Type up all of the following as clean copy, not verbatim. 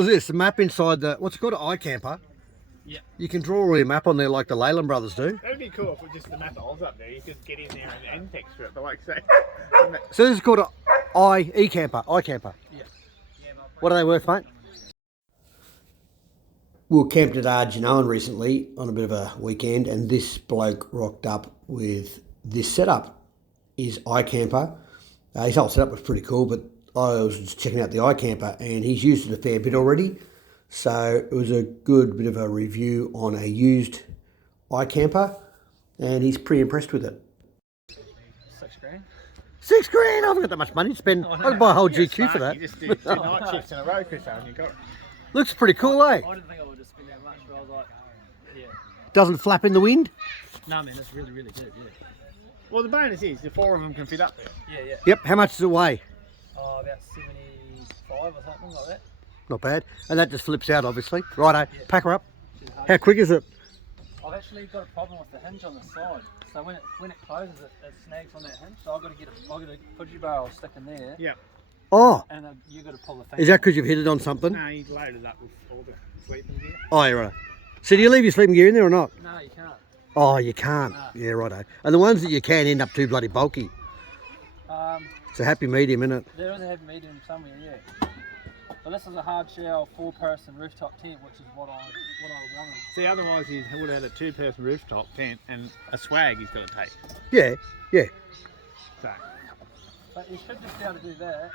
cool is this? The map inside the, what's it called, an iKamper? Yeah. You can draw all your map on there like the Leyland brothers do. That'd be cool if it was just the map of Oz up there. You could get in there and texture it, but like say. So this is called an iKamper. Yeah. What are they worth, mate? We were camped at Argenoan recently on a bit of a weekend, and this bloke rocked up with this setup. His iKamper. His whole setup was pretty cool, but I was just checking out the iKamper, and he's used it a fair bit already. So it was a good bit of a review on a used iKamper, and he's pretty impressed with it. $6 grand. $6 grand! I haven't got that much money to spend. I could buy a whole GQ for that. You just do 2 night shifts in a row, Chris, and you got. Looks pretty cool, eh? I didn't think I would just spend that much, but I was like, yeah. Doesn't flap in the wind? No, man, that's really, really good, yeah. Well, the bonus is the 4 of them can fit up there. Yeah. Yep, how much does it weigh? Oh, about 75 or something like that. Not bad. And that just flips out, obviously. Righto, Yeah. pack her up. How quick is it? I've actually got a problem with the hinge on the side. So when it closes, it snags on that hinge. So I've got to put your barrel stick in there. Yeah. Oh, And then you've got to pull the thing. is that because you've hit it on something? No, you load it up with all the sleeping gear. Oh, yeah, right. So do you leave your sleeping gear in there or not? No, you can't. Oh, you can't. No. Yeah, righto. And the ones that you can end up too bloody bulky. It's a happy medium, isn't it? There is a heavy medium somewhere, yeah. But this is a hard shell 4-person rooftop tent, which is what I wanted. See, otherwise he would have had a 2-person rooftop tent and a swag he's got to take. Yeah. So. But you should just be able to do that.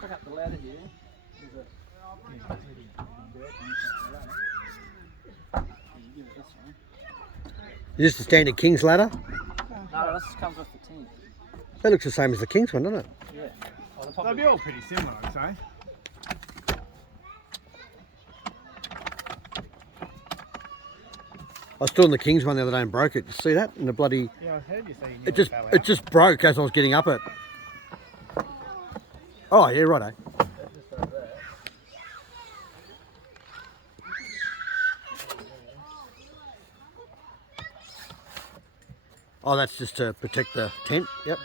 Pick up the ladder here. There's a give it this one. Is this the standard King's ladder? No, this comes with the tent. That looks the same as the King's one, doesn't it? Yeah. Oh, They'll be all pretty similar, I'd say. I stood on the King's one the other day and broke it. Did you see that? And the bloody... Yeah, I heard you say you It just broke as I was getting up it. Oh, yeah, righto. Oh, that's just to protect the tent. Yep.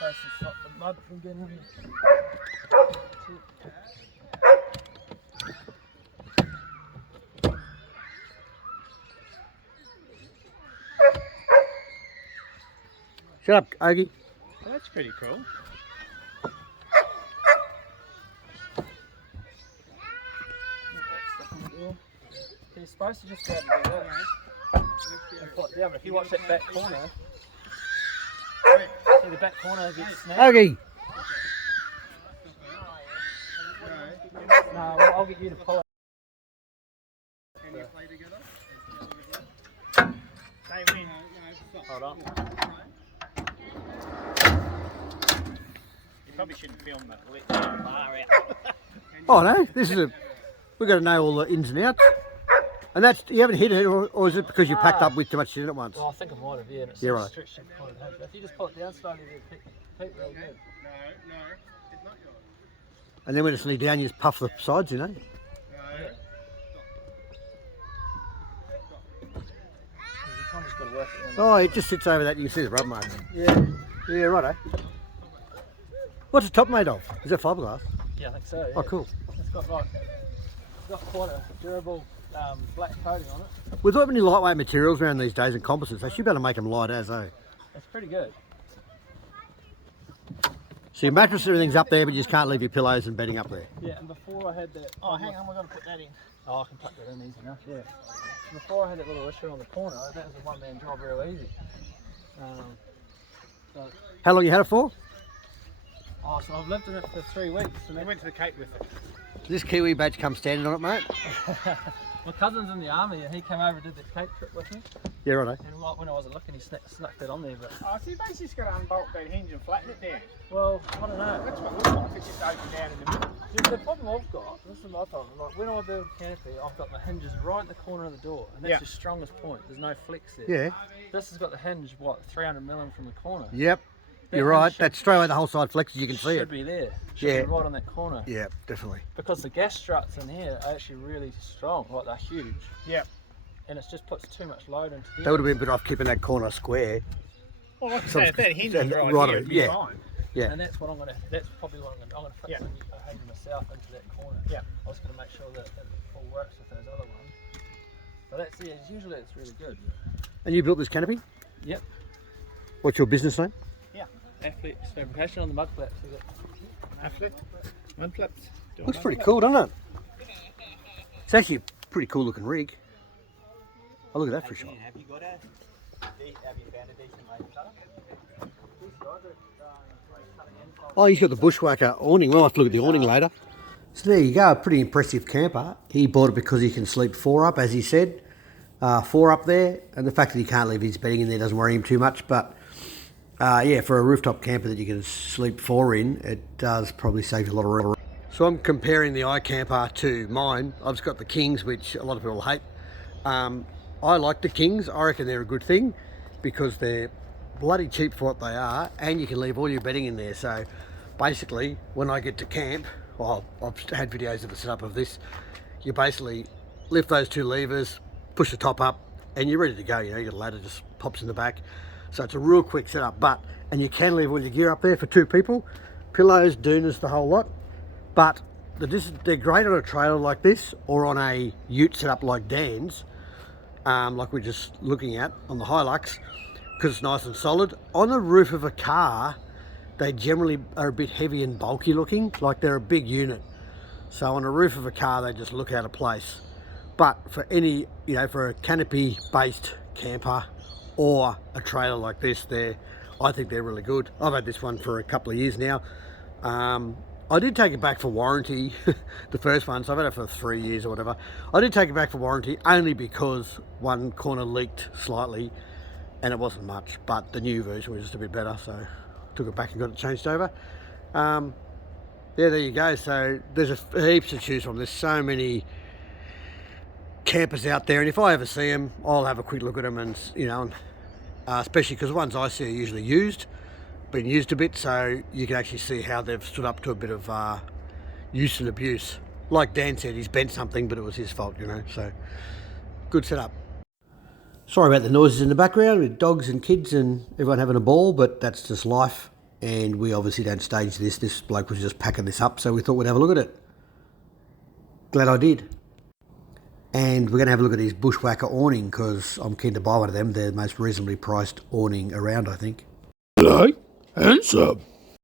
So it's to stop the mud from getting in there. Shut up, Ogie. Well, that's pretty cool. You're supposed to just go and do that. And put it down, but if you watch that back corner, see the back corner gets snapped. Ogie! No, well, I'll get you to pull it. Can you play together? They win. Hold on. You probably shouldn't film the bar out. Oh, no. This is a... We've got to know all the ins and outs. And that's... You haven't hit it, or is it because you packed up with too much shit at once? Well, I think I might have, yeah. And it's Yeah, right. stretched it quite a bit. But if you just pull it down slowly, it'll keep real good. No, it's not yours. And then when it's nearly down, you just puff the sides, you know? No. You kind of just got to work it in. Oh, it just sits over that. You can see the rub marks. Yeah. Yeah, righto. What's the top made of? Is that fiberglass? Yeah, I think so. Yeah. Oh, cool. It's got quite a durable black coating on it. With so many lightweight materials around these days and composites, they should be able to make them light as, eh? It's pretty good. So your mattress and everything's up there, but you just can't leave your pillows and bedding up there. Yeah, and before I had that... Oh, hang on, we've got to put that in. Oh, I can tuck that in easy enough, yeah. Before I had that little issue on the corner, that was a one-man job real easy. So, How long you had it for? oh, so I've lived in it for 3 weeks. And We went to the Cape with it. This Kiwi badge come standing on it, mate? my cousin's in the army and he came over and did the Cape trip with me. Yeah, righto. And like, when I wasn't looking, he snuck that on there. But Oh, so you basically just got to unbolt that hinge and flatten it down. well, I don't know. That's what it looks like. It's just open down in the middle. See, the problem I've got, this is my problem, like when I build canopy, I've got the hinges right in the corner of the door, and that's Yeah. the strongest point. There's no flex there. Yeah. This has got the hinge, what, 300 mm from the corner. Yep. That You're right. hinge That's straight away the whole side flexes. You can see should it. be there. Should Yeah. be right on that corner. Yeah, definitely. Because the gas struts in here are actually really strong, like they're huge. Yeah. And it just puts too much load into They would have been better off keeping that corner square. Well, like I Some- say, if that hinge and is right, right here, on it'd it, be yeah. fine. Yeah. And that's what I'm gonna. That's probably what I'm gonna fix a hanger myself into that corner. Yeah. I was gonna make sure that it all works with those other ones. But that's usually it's really good. And you built this canopy? Yep. What's your business name? Athlete's fabrication on the mud flaps. Athlete? Mud flaps? Looks pretty cool, doesn't it? It's actually a pretty cool looking rig. Oh, look at that for shot. Have you found a decent light cutter? Oh, he's got the bushwhacker awning. We'll have to look at the awning later. So there you go, a pretty impressive camper. He bought it because he can sleep 4 up, as he said. 4 up there, and the fact that he can't leave his bedding in there doesn't worry him too much, but yeah, for a rooftop camper that you can sleep 4 in, it does probably save you a lot of room. So I'm comparing the iKamper to mine. I've just got the Kings, which a lot of people hate. I like the Kings. I reckon they're a good thing because they're bloody cheap for what they are, and you can leave all your bedding in there. So basically, when I get to camp, well, I've had videos of the setup of this, you basically lift those 2 levers, push the top up, and you're ready to go. You know, your ladder just pops in the back. So it's a real quick setup, and you can leave all your gear up there for 2 people, pillows, doonas, the whole lot. But they're great on a trailer like this, or on a ute setup like Dan's, like we're just looking at on the Hilux, because it's nice and solid. On the roof of a car, they generally are a bit heavy and bulky looking, like they're a big unit. So on the roof of a car, they just look out of place. But for any, you know, for a canopy-based camper or a trailer like this, I think they're really good. I've had this one for a couple of years now. I did take it back for warranty, the first one, so I've had it for 3 years or whatever. I did take it back for warranty only because one corner leaked slightly, and it wasn't much, but the new version was just a bit better, so I took it back and got it changed over. Yeah, there you go. So there's heaps to choose from. There's so many campers out there, and if I ever see them, I'll have a quick look at them, and you know, especially because the ones I see are usually been used a bit, so you can actually see how they've stood up to a bit of use and abuse. Like Dan said, he's bent something, but it was his fault, you know. So good setup. Sorry about the noises in the background with dogs and kids and everyone having a ball, but that's just life, and we obviously don't stage this. This bloke was just packing this up, so we thought we'd have a look at it. Glad I did. And we're going to have a look at his bushwhacker awning because I'm keen to buy one of them. They're the most reasonably priced awning around, I think. Hello, handsome.